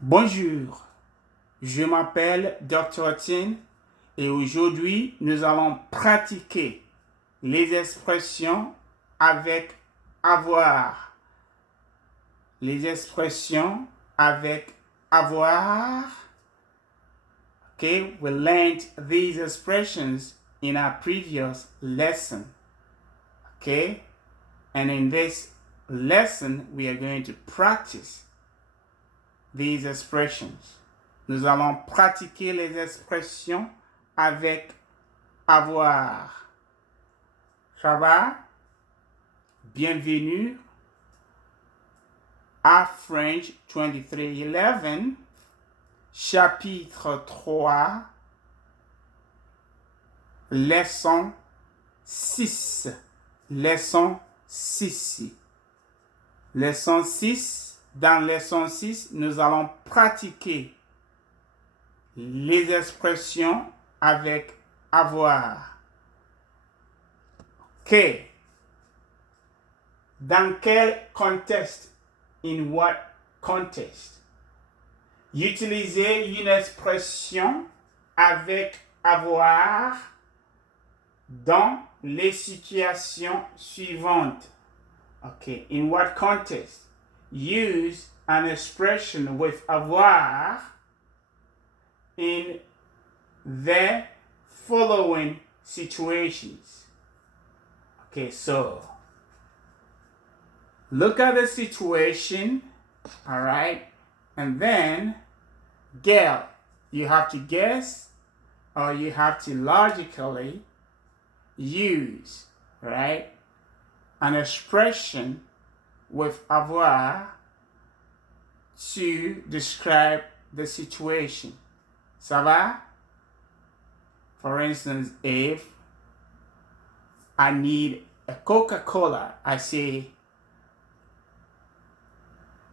Bonjour, je m'appelle Dr. Tin et aujourd'hui nous allons pratiquer les expressions avec avoir. Les expressions avec avoir. Okay, we learned these expressions in our previous lesson. Okay, and in this lesson we are going to practice these expressions. Nous allons pratiquer les expressions avec avoir. Ça va? Bienvenue à French 2311, chapitre 3, leçon 6. Leçon 6. Leçon 6. Dans leçon 6, nous allons pratiquer les expressions avec avoir. OK. Dans quel contexte? In what context? Utilisez une expression avec avoir dans les situations suivantes. OK. In what context? Use an expression with avoir in the following situations. Okay, so look at the situation, all right, and then you have to guess or you have to logically use, right, an expression with avoir to describe the situation. Ça va? For instance, if I need a Coca-Cola, I say,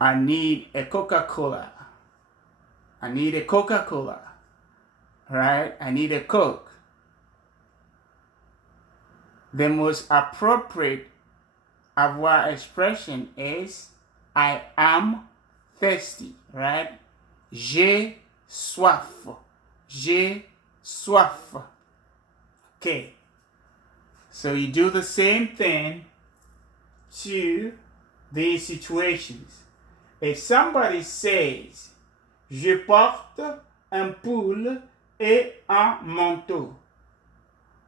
I need a Coca-Cola. I need a Coca-Cola. Right? I need a Coke. The most appropriate avoir expression is I am thirsty, right? J'ai soif. J'ai soif. Okay. So you do the same thing to these situations. If somebody says, je porte un pull et un manteau.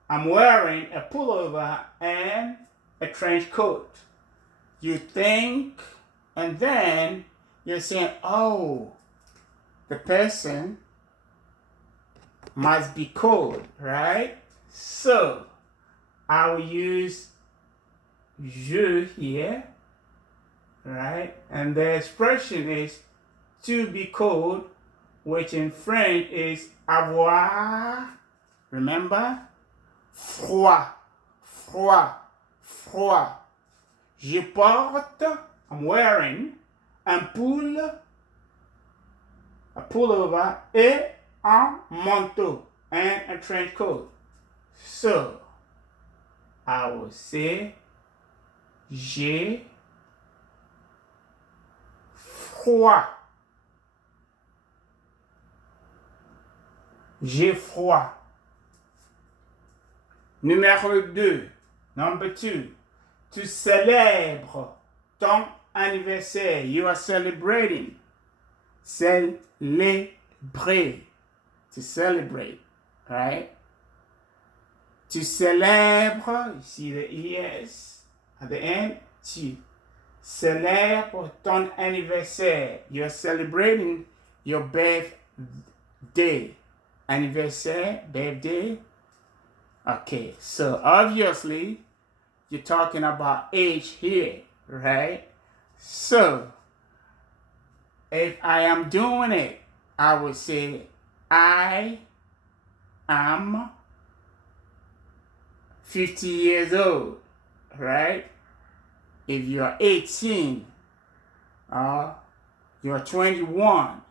I'm wearing a pullover and a trench coat. You think, and then you're saying, oh, the person must be cold, right? So, I will use je here, right? And the expression is to be cold, which in French is avoir, remember? Froid, froid, froid. Je porte, I'm wearing, un pull, a pullover, et un manteau, and a trench coat. So, I will say, j'ai froid. J'ai froid. Numéro 2. Number 2. Tu célèbres ton anniversaire. You are celebrating. Célébrer. To celebrate. Right? Tu célèbres. You see the ES at the end. Tu célèbres ton anniversaire. You are celebrating your birthday. Anniversaire, birthday. Okay, so obviously you're talking about age here, right? So if I am doing it, I would say I am 50 years old, right? If you're 18 or you're 21,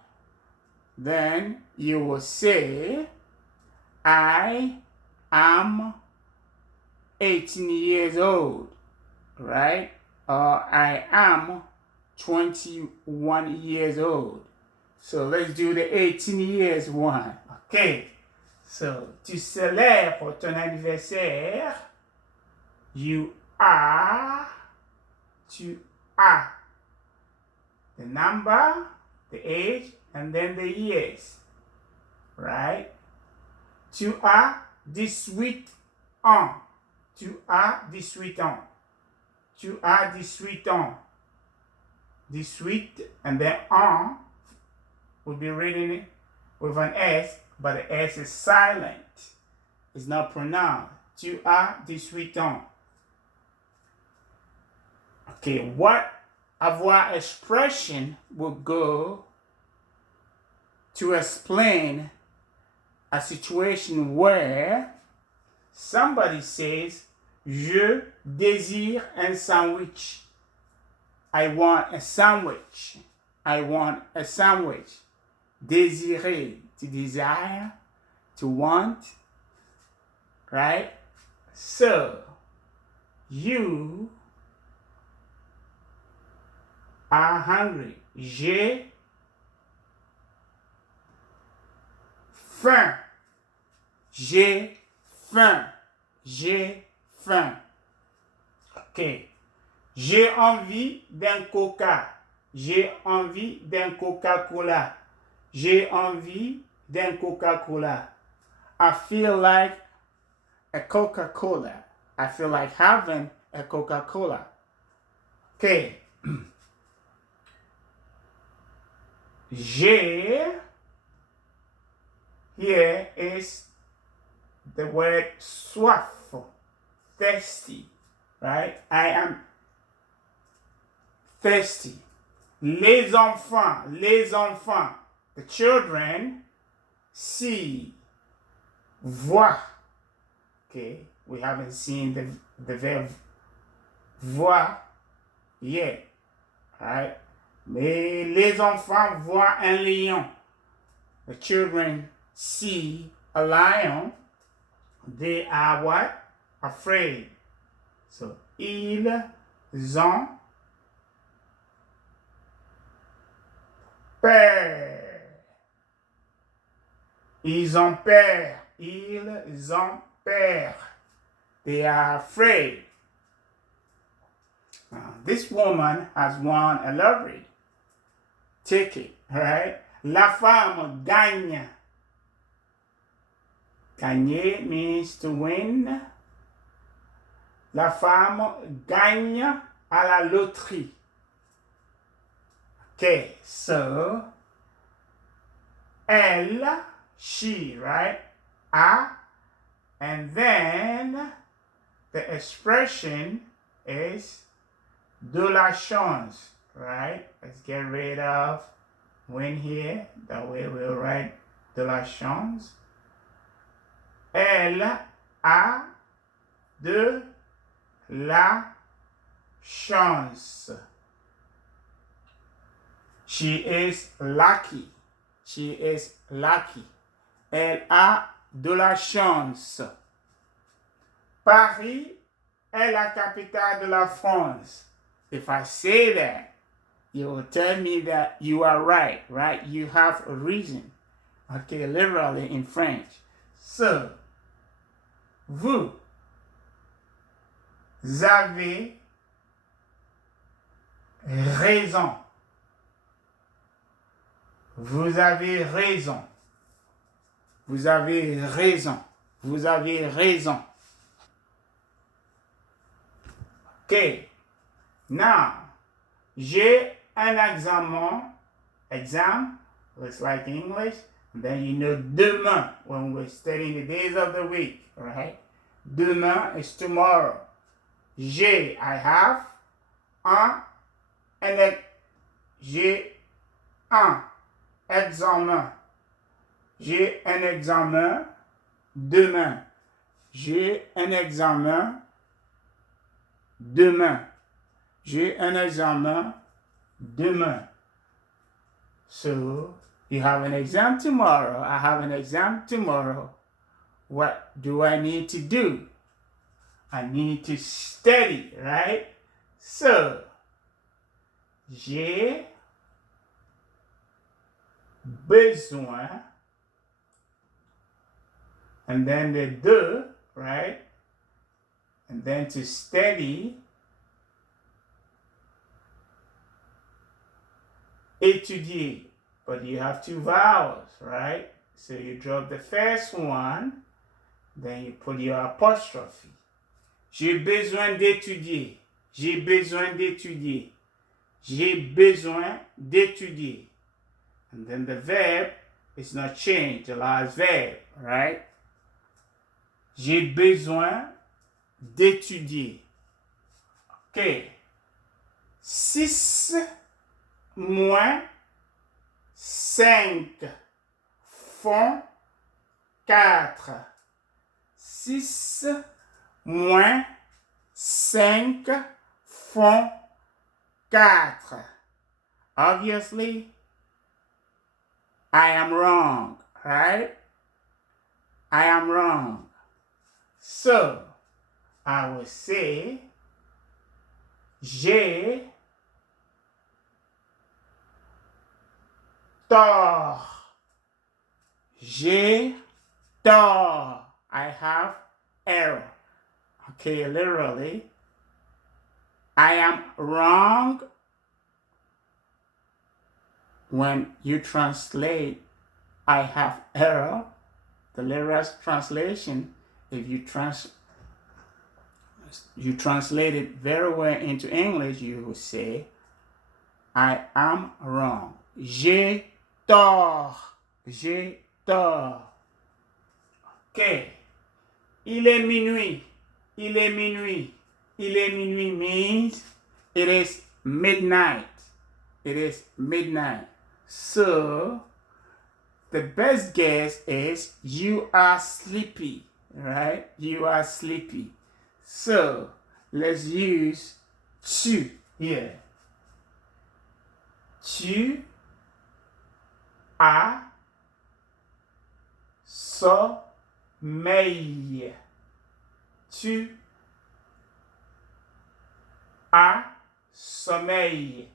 then you will say I am 18 years old, right? Or I am 21 years old. So let's do the 18 years one. Okay. So, tu célèbres ton anniversaire. You are. Tu as. The number, the age, and then the years. Right? Tu as 18 ans. Tu as 18 ans. Tu as 18 ans. 18, and then ans will be written with an S, but the S is silent. It's not pronounced. Tu as 18 ans. Okay, what avoir expression will go to explain a situation where somebody says, je désire un sandwich. I want a sandwich. I want a sandwich. Désirer, to desire, to want, right? So, you are hungry. J'ai faim. J'ai faim. J'ai faim. OK. J'ai envie d'un coca. J'ai envie d'un Coca-Cola. J'ai envie d'un Coca-Cola. I feel like a Coca-Cola. I feel like having a Coca-Cola. Okay. J'ai, here is the word soif, thirsty, right? I am thirsty. Les enfants, the children, see, voir. Okay, we haven't seen the verb voir yet, right? Mais les enfants voient un lion. The children see a lion. They are what? Afraid. So, ils ont peur. Ils ont peur. Ils ont peur. They are afraid. This woman has won a lottery ticket, right? La femme gagne. Gagner means to win. La femme gagne à la loterie. Okay, so elle, she, right? A, and then the expression is de la chance, right? Let's get rid of win here. That way we'll write de la chance. Elle a de la chance. She is lucky. She is lucky. Elle a de la chance. Paris est la capitale de la France. If I say that, you will tell me that you are right, right? You have a reason. Okay, literally in French. So, vous avez raison. Vous avez raison. Vous avez raison. Vous avez raison. Okay. Now, j'ai un exam, looks like English. And then you know demain when we're studying the days of the week, right? Demain is tomorrow. J'ai, I have, un, and then j'ai un examen. J'ai un examen demain. J'ai un examen demain. J'ai un examen demain. So, you have an exam tomorrow. I have an exam tomorrow. What do I need to do? I need to study, right? So, j'ai besoin, and then the de, right? And then to study, étudier. But you have two vowels, right? So you drop the first one, then you put your apostrophe. J'ai besoin d'étudier. J'ai besoin d'étudier. J'ai besoin d'étudier. And then the verb is not changed, the last verb, right? J'ai besoin d'étudier. OK. 6 moins 5 font 4. 6 moins 5 font 4. Obviously, I am wrong, right? I am wrong. So, I will say, j'ai tort. J'ai tort. I have error. Okay, literally, I am wrong. When you translate, I have error, the literal translation, if you translate it very well into English, you will say, I am wrong. J'ai tort. J'ai tort. Okay. Il est minuit. Il est minuit. Il est minuit means it is midnight. It is midnight. So, the best guess is you are sleepy, right? You are sleepy. So, let's use tu here. Tu as sommeil. Tu as sommeil.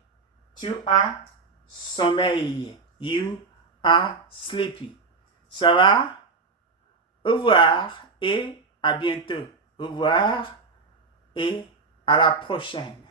Tu as sommeil. You are sleepy. Ça va? Au revoir et à bientôt. Au revoir et à la prochaine.